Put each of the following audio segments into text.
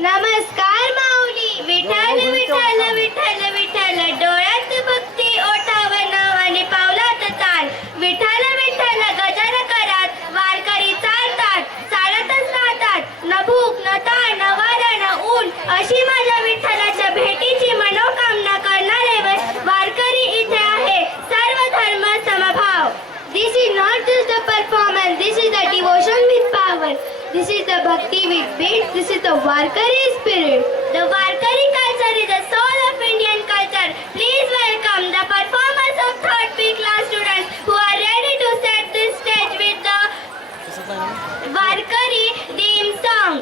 नमस्कार माऊली. विठ्ठल विठ्ठल विठ्ठल विठ्ठल, डोळ्यात भक्ती, ओठावर नाव आणि पावलात चाल. विठ्ठल विठ्ठल गजर करत वारकरी चालतात, चालतच राहतात. न भूक न ताण न वारा न ऊन, अशी माझ्या विठ्ठलाच्या भेटीची मनोकामना करणारे वारकरी इथे आहे. सर्व धर्म समभाव. This is not just a performance, this is a devotion with power. This is the bhakti with beats, this is the Warkari spirit. The Warkari culture is the soul of Indian culture. Please welcome the performers of 3rd B class students who are ready to set this stage with the Warkari theme song.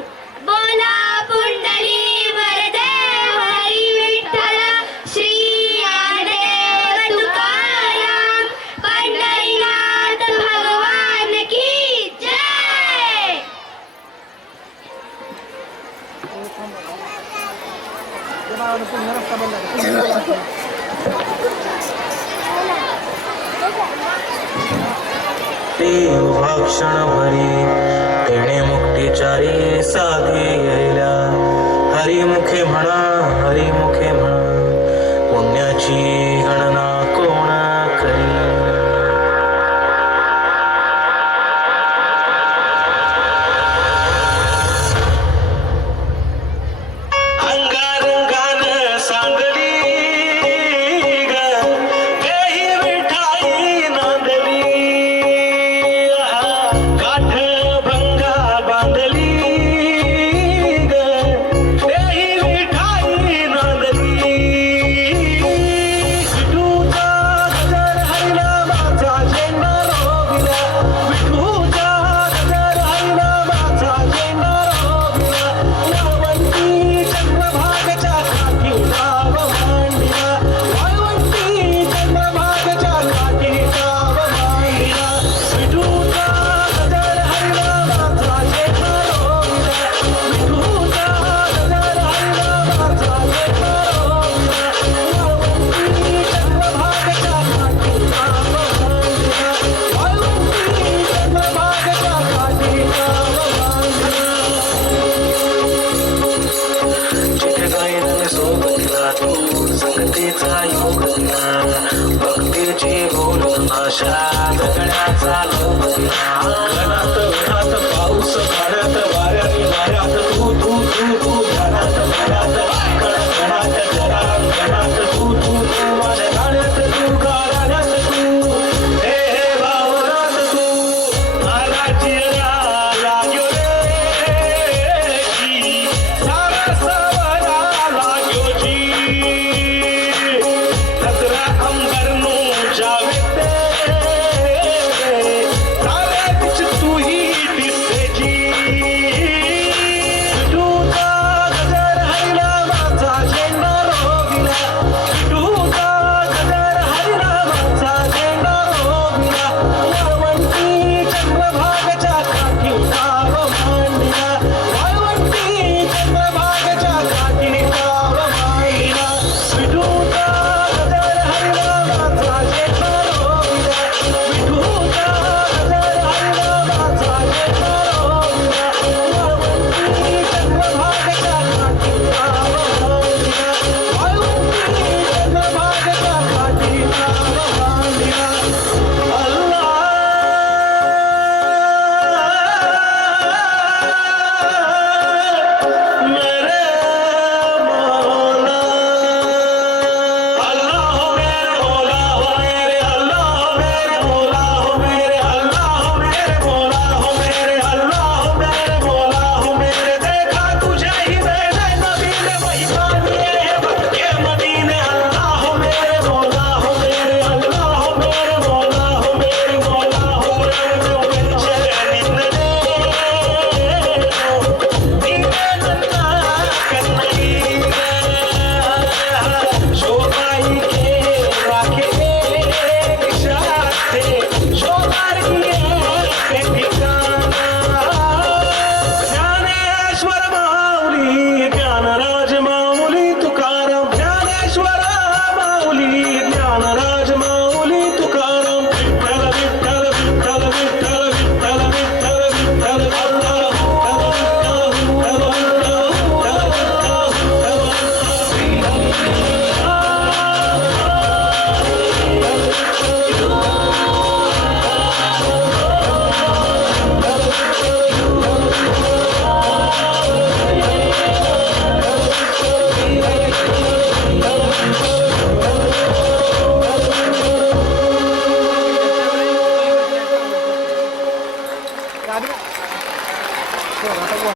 Bola Pundali Varade Hari Vithala Shri Adev Tukaram Pandharinath Bhagwan ki Jai. ते उभा क्षणभरी तेणे मुक्तिचारी साधी येल्या. हरिमुखे म्हणा हरिमुखे म्हणा, पुण्याची गणना कोण करी. अंगारंगान सांगली ग, तेही विठाई नांदली. काठ भंगा बांधली ग, तेही विठाई नांदली. विठूचा गजर हरिनामाचा झेंडा रोविला. विठूचा गजर हरिनामाचा झेंडा रोविला. वाळवंटी चंद्रभागेच्या काठी नाव मांडिला. वाळवंटी चंद्रभागेच्या काठी नाव मांडिला. विठूचा गजर हरिनामाचा झेंडा रोविला. विठूचा गजर हरिनामाचा झेंडा रोविला. वाळवंटी चंद्रभागेच्या काठी नाव मांडिला. वाळवंटी चंद्रभागेच्या काठी नाव मांडिला. जिथे गायन सोबतीला तू संगतीचा योग दिला. भक्तीची बोलून भाषा जगण्याचा लोक दिला.